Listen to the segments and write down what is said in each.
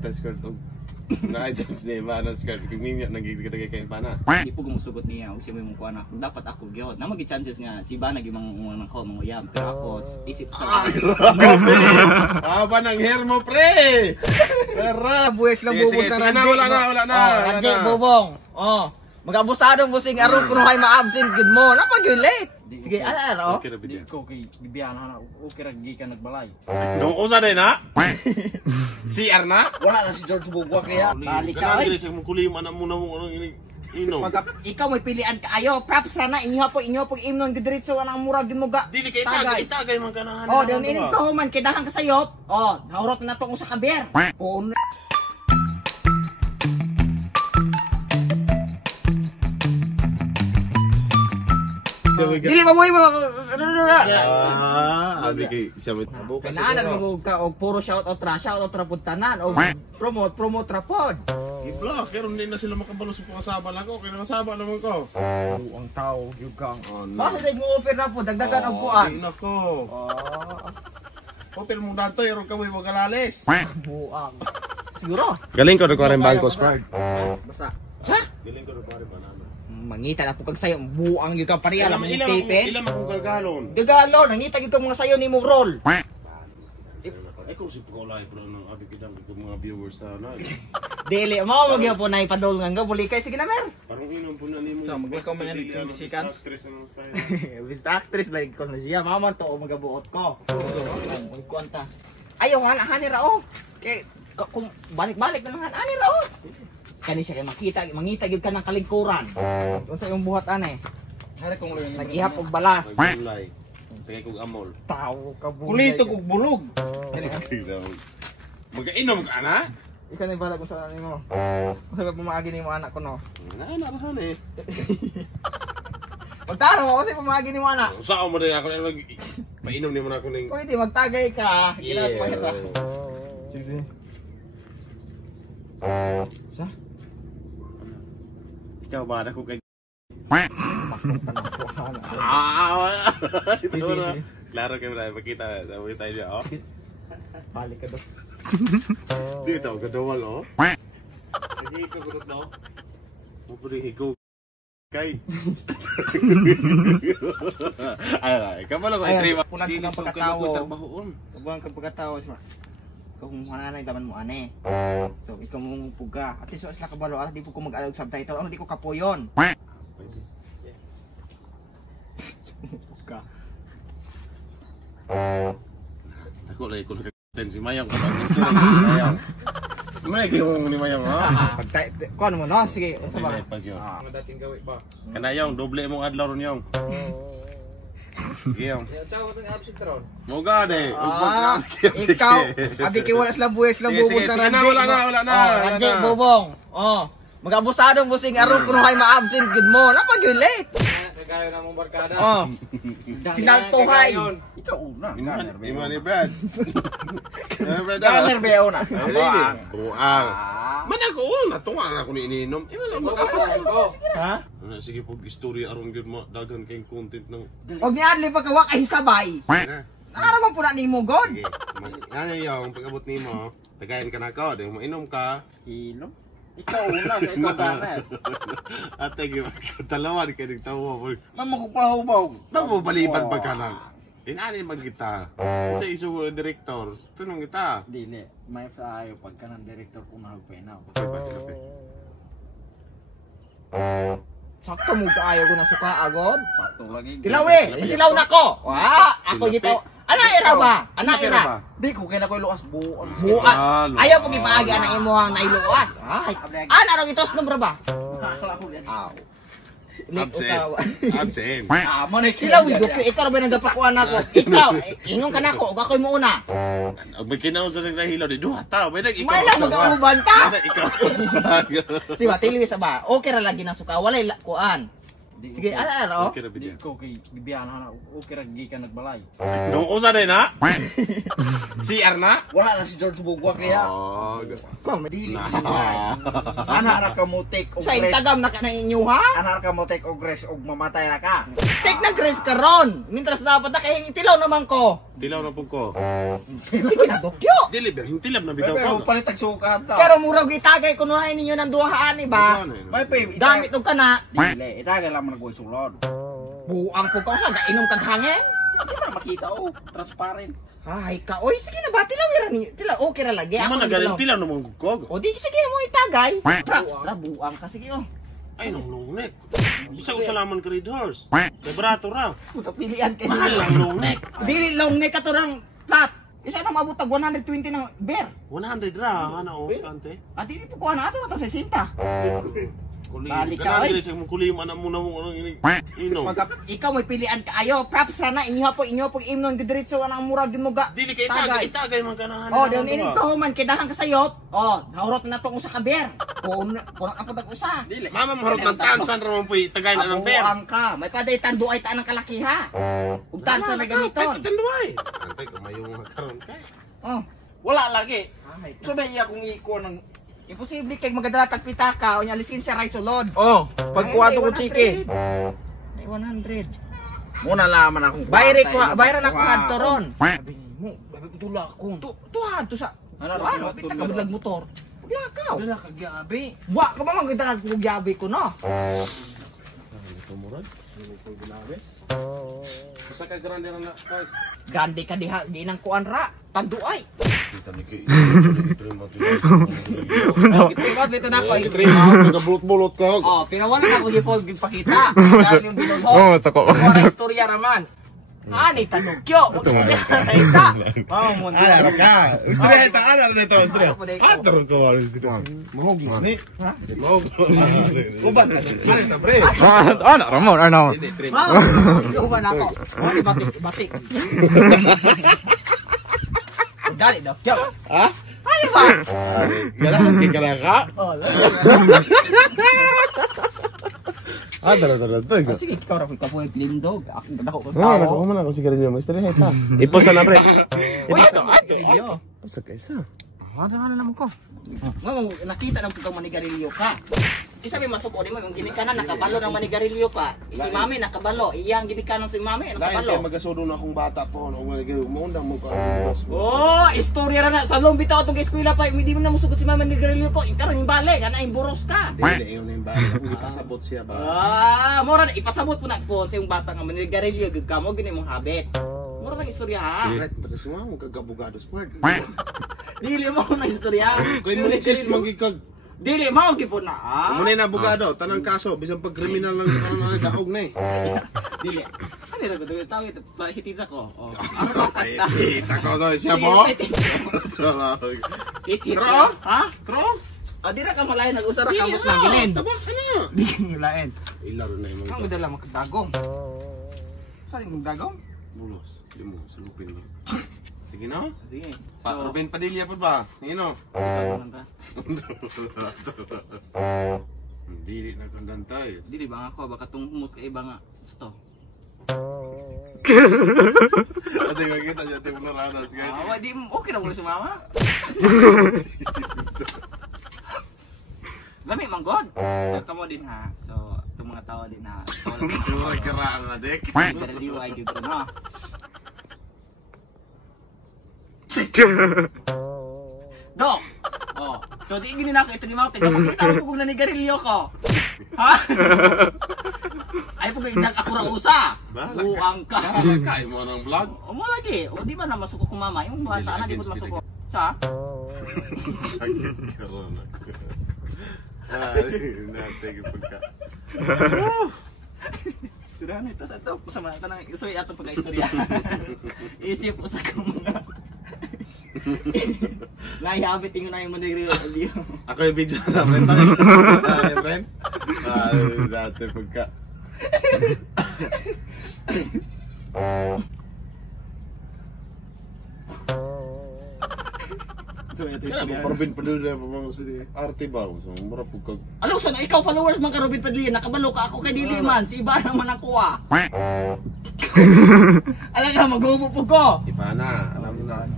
ta skirt og na chance ni ba na skirt kung minyo nagigigay kay pana. Di po gumusugot niya og si mo kuan ako. Dapat ako gyud. Na magi chances nga si ba nagi mga ko mga uyab. Pero ako isip sa ba nang hair mo pre. Sarap. Buwes lang bubog na Ranje. Wala na. Ranje, bubong. Mag-abusadong busing aron kuno kay ma-absent gud mo. Napag you late. Sige, ano? Okay ra Di bidya. ko kay gibiyahan na okay ra gi ka nagbalay. Nung usa din ha? CR na? Wala na si George Bugwa kaya. Balik ka, Kana oy. diri sa mo kulim ana mo inom. Ikaw may pilian kaayo. Props ra na inyo po imnon gidritso anang murag gid mo ga. Dili kay itagay man kanahan. Oh, diyon ini to man kay dahang kasayop. Oh, hawrot na tong usa ka beer. Oh, dili mabuhay mo. Abi kay siya mo. Kanaan mo ka og puro shout out ra pud tanan og promote ra pod. I-block pero hindi na sila makabalo sa pasabal ako kay nasaba naman ko. Ang tao gyud kang. Basta day mo offer ra pod dagdagan og kuan. Nako. Offer mo dato yero ka mo galalis. Buang. Siguro. Galing ko na ko rin bangko squad. Basta. Sa? Galing ko na pa rin banana. Mangita na po kag sayo buang gyud ka pareha lang Ilang tipin. ilang mo galgalon. Gagalo nangita gyud ka mga sayo nimo roll. Ay kung si Paulay bro nang abi kidang ko mga viewers na. Dili mo magyo po na ipadol nga buli kay sige na mer. Parang inom po na nimo. So, maglakaw man yan ng 20 seconds. Basta actress like ko na siya mama to magabuot ko. Ang kwanta. Ayo nga hani ra oh. Kay kung balik-balik na lang hani ra oh. Kani siya kay mangita gyud ka ng kalingkuran. Unsa yung buhat ane? Hari kong lang. Naghihap og balas. Paulay. Tagay kog amol. Tao ka bu. Kulito kog bulog. Magainom ka na? Ikaw na bala kung saan mo. Kung saan pumagi ni mo anak ko no. Na rason eh. Magtaro ako kasi pumagi ni mo anak. Saan mo rin ako na painom ni mo na ako ning. Pwede magtagay ka. Ginawa ko mahirap. Sige. Sa? Ikaw ba ako kay Sige, sige. Klaro kayo na makita na sa mga side niya oh. Balik ka doon. Dito ako gadawal oh. Hindi ko gudot no. Mo pwede higo. Kay. Ay, kabalo ko itrima. Pulan ko ng pagkatawo. Bahuon. Kabuhan ka pagkatawo siya. Kung mananay taman mo ane. So ikaw mong puga. At least sila kabalo at di po ko mag-alog subtitle. Ano di ko kapuyon. Puga. Ako lagi ko nakakita si Mayang. Gusto rin si Mayang. May mo ni Mayang ha. Kuan mo no? Sige, unsa ba? Ang dating gawi ba? Kanayong doble mong adlaw ron yung. Giyong. Ciao tong absent ron. Moga de. Ikaw, abi kay wala sila buwes lang Sige, bubog sige, na sige na, Ranje. wala na. Ranje, bubong. Mag-abusadong busing aron kuno kay ma-absent good mo. Napag you late. Kagayo na mong barkada. Sinaltuhay. Ikaw una. Imani Brad. Ganer ba una? Buang. Man ako natuwa na ako ni ininom. Mag-apasan ko. Ha? Sige pag istorya aron gyud mo daghan kay content ng. Og ni adli pagkawa kay sabay. Nakaraman po na nimo god. Sige. Ano yung pag-abot nimo, tagayin ka na ako, di mo inom ka. Inom? Ikaw una, ikaw ganer. Ate gyud talawan kay nagtawo. Mamukupahubaw. Nagmubaliban pa ka nang. Inani man kita. Sa isugo director, tunong kita. Dili, may saayo pagka ng director kung nagpenaw. Sakto mo kaayo ko na suka agod. Sakto lagi. Tilaw tilaw na ko. Ako gito. Ana ira ba? Ana ira. Di ko kaya na ko'y lukas buon. Buan. Ayaw pag ipaagi ana imo ang nailuwas. Ay. Ana rong itos nombra ba? Aw. Absent. Absent. Mo na Tilaw ikaw ba nagapakuan ako? Ikaw ingon ka nako ug ako'y mo una. Ang magkinaw sa naglahilaw di duha ta, may ikaw. May lang mag-auban ka. Ikaw. Si ba tili sa ba? Okay ra lagi na suka walay kuan. Sige, ano? Okay ra Di bidya. ko kay gibiyahan na okay ra gikan nagbalay. Nung usa din na? CR na? Wala na si George Bugwa kaya. Oh. Kung madili. Ana ra ka mo take og Sa intagam na ka ng inyo, ha? Ana ra ka mo take og rest og mamatay ra ka. Take na grace ka ron. Mintras dapat na kayong itilaw naman ko. Tilaw na po ko. Sige na, dokyo. Dili ba? Yung tilab na bitaw Pero ko. palitag sukat ta. Pero murag itagay kunuhay ninyo ng duhaan, iba? May pa Gamit og kana. Dili, itagal lang man nagboy sulod. Buang po ka sa gainom kag hangin. Di ba makita oh, transparent. Ay ka, oy sige na ba tilawira ninyo. Tilaw okay ra lagi. Naman nagaling tilaw naman ko. O di sige mo itagay. Praps ra buang ka sige oh. Ay, nung long neck. Isa ko salaman ka red horse. Kay barato ra. Puta pilian kay Mahal lang long neck. Dili long neck ka to rang flat. Isa na mabutag 120 ng bear. 100 ra, ano o skante? Ah dili po ko na ato ta 60. Kulim. Balik ka, Ganaan oy. gini sa mong kulim ana mo na mo inom. Ikaw may pilian ka ayo. Props ra na inyo po imnon didiretso ang murag mo ga. Dili kay itagay man kanahan. Oh, doon ini ko man kidahan ka sayop. Oh, hawrot na tong usa ka beer. Kung ako tag usa. Dili. Mama maharot ng tansan ra man puy tagay na ng bear. Ang ka, may paday tanduay ta ng kalakiha. Ug tansa na gamiton. Tanduay. Antay kumayo nga karon kay. Oh, Wala lagi. ay. Sabi iya kung iko ng Imposible kay magadala tag pitaka o nya lisensya ray sulod. Oh, pagkuwato ko chiki. Ay 100. Muna laman akong Bayra na ko adto ron. Sabi mo, babi tula ko. Tuhan to sa ano pitaka bidlag motor. Lakaw. Wala ka gabi. Wa ka ba magdala ko gyabi ko no? Ito murag. Usa ka grande ra na guys. Gandi ka diha ginang kuan ra. Tanduay. Kita ni kay. Gitribot dito na ko. Nagabulot-bulot ko. Oh, pinawan na ako gi-fold gipakita. Dahil yung binulhot. Oh, sako. Wala istorya raman. Ani tanugyo. Istorya na ita. Mama mo. Ala ra ka. Istorya ita ana ra nito istorya. Atar ko wala istorya. Mohog ni. Ha? Mohog. Uban ka. Ano ta pre? Ano, Ramon, ano? Mama, ikaw ba na ako? Mali batik. Dali daw. Kyo. Ha? Ano ba? Galang di ka ka. Oh, Tara. sige, ikaw ra ko po plindog. Ako dako ko Oh, tao. nakuha mo na ako sigarilyo mo. Istorya ita. Iposa na pre. Uy, ito. Posa kaysa. Ano naman ko? Mama, nakita ng kang manigarilyo ka. Isa may masuko di mo yung ginikanan nakabalo ng manigarilyo ka. Si mami nakabalo, iyang ginikanan si mami Lain nakabalo. kay magasudo na akong bata po. Ano mo undang mo ka. Oh, istorya ra na sa lombi ta atong eskwela pa, hindi mo na musugot si mami manigarilyo ko. Ikaron yung bale, ana yung buros ka. Dili yun yung bata. Kung ipasabot siya ba? Mora na ipasabot mo na po sa yung bata nga manigarilyo gud ka mo gini mong habit. Mora na istorya ha. Right, tagas mo ang kagabugado smart. Dili mo na istorya. Kung mo insist magikag. Dili mo gipon na. Muna na abogado, tanang kaso, bisan pag kriminal lang ang daog na eh. Dili. Ano ra gud tawid hitita ko. Oh. Ano ba kasta? Tako to siya mo. Tro? Ha? Tro? Ah, di na ka malayan nag-usara kamot na ginin. Tabak ka na. Di ka nilain. Ilaro na yung Ang mga dala magdagong. Saan yung dagong? bulos. Di mo, salupin mo. Sige na. Sige. Pa, Ruben Padilla pa ba? Nino? Dili na kandan tayo. Dili ba nga ako baka tungmot kay iba nga sa to. Ate, makikita siya ito mong naranas. Ah, di okay na mo si mama. Lami man god. So kamo din ha. So itong mga tao din ha. So Ay, karaan na, dek. Daraliway gyud ko no. Dok. Oh. So di gini na ako ito ni Mao kay makita ko kung nanigarilyo ko. Ha? Ay po kay nag ako ra usa. Bahala ka. Buang ka. Kain mo ng vlog. O mo lagi. O di ba na masuko ko mama? Yung bata na di ko masuko. Sa? Sakit karoon ako. Natay ko pagka. Istorya ito sa ito. Pasama ito ng isuwi ato pagka-istorya. Isip ko sa mga naihabit yung na yung manigrilyo. Ako yung video na, friend. Friend? Dati pagka. So ito Kaya yung ako Robin Padilla pa mga sa arte ba? So mura po kag Alo, sana ikaw followers man ka Robin Padilla, nakabalo ka ako kay dili man, si iba naman ako ah. Alam ka, maghubo po ko. Ipana, alam mo na.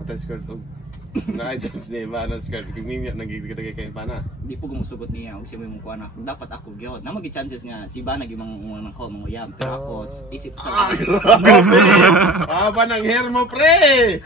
Patay skirt og na-chance ni Ipana skirt. Kung minyo nagigigay kay Ipana. Di po gumusugot niya, og siya mo yung kuha na. Dapat ako gyud. Na magi chances nga si iba naging mga ko mga uyab, pero ako isip sa Aba ng hair mo, pre!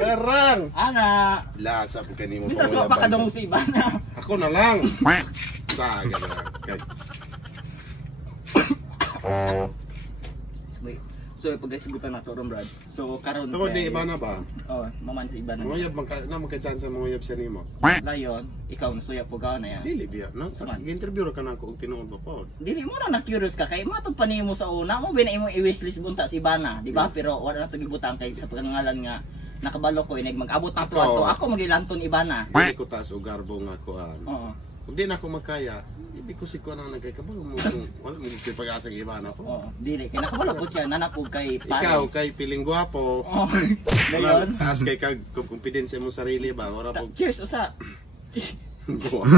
Sarang! ana. Lasa po kanimo. Mintas pa ka dong si iba na. Ako na lang. Saga na. Kay. So pagkasigutan na to ron Brad. So karon Tawag di iba na ba? Oh, maman sa iba na. Moyab magka-chance sa moyab siya nimo. Dayon, ikaw nasuya po gaw na yan. Dili biya, no? Saman. Gi-interview ra ka na ako og tinuod ba po. Dili mo na curious ka kay matod pa nimo sa una mo bina imong i-wishlist bunta si Bana, di ba? Pero wala na to gibutang kay sa pangalan nga nakabalo ko inig mag-abot na to ato. Ako magilanton Ibana. Dili ko taas og garbo nga kuan. Oo. Kung di na ako magkaya, hindi ko si kuan ang nagkakabalo mo kung wala mo kay pag-asa ng iba na po. Oo, dili kay nakabalo ko siya nanapog kay Paris. Ikaw kay piling gwapo. Oh. Dayon. As kay kag confidence mo sarili ba? Ora po. Cheers usa. Buwan.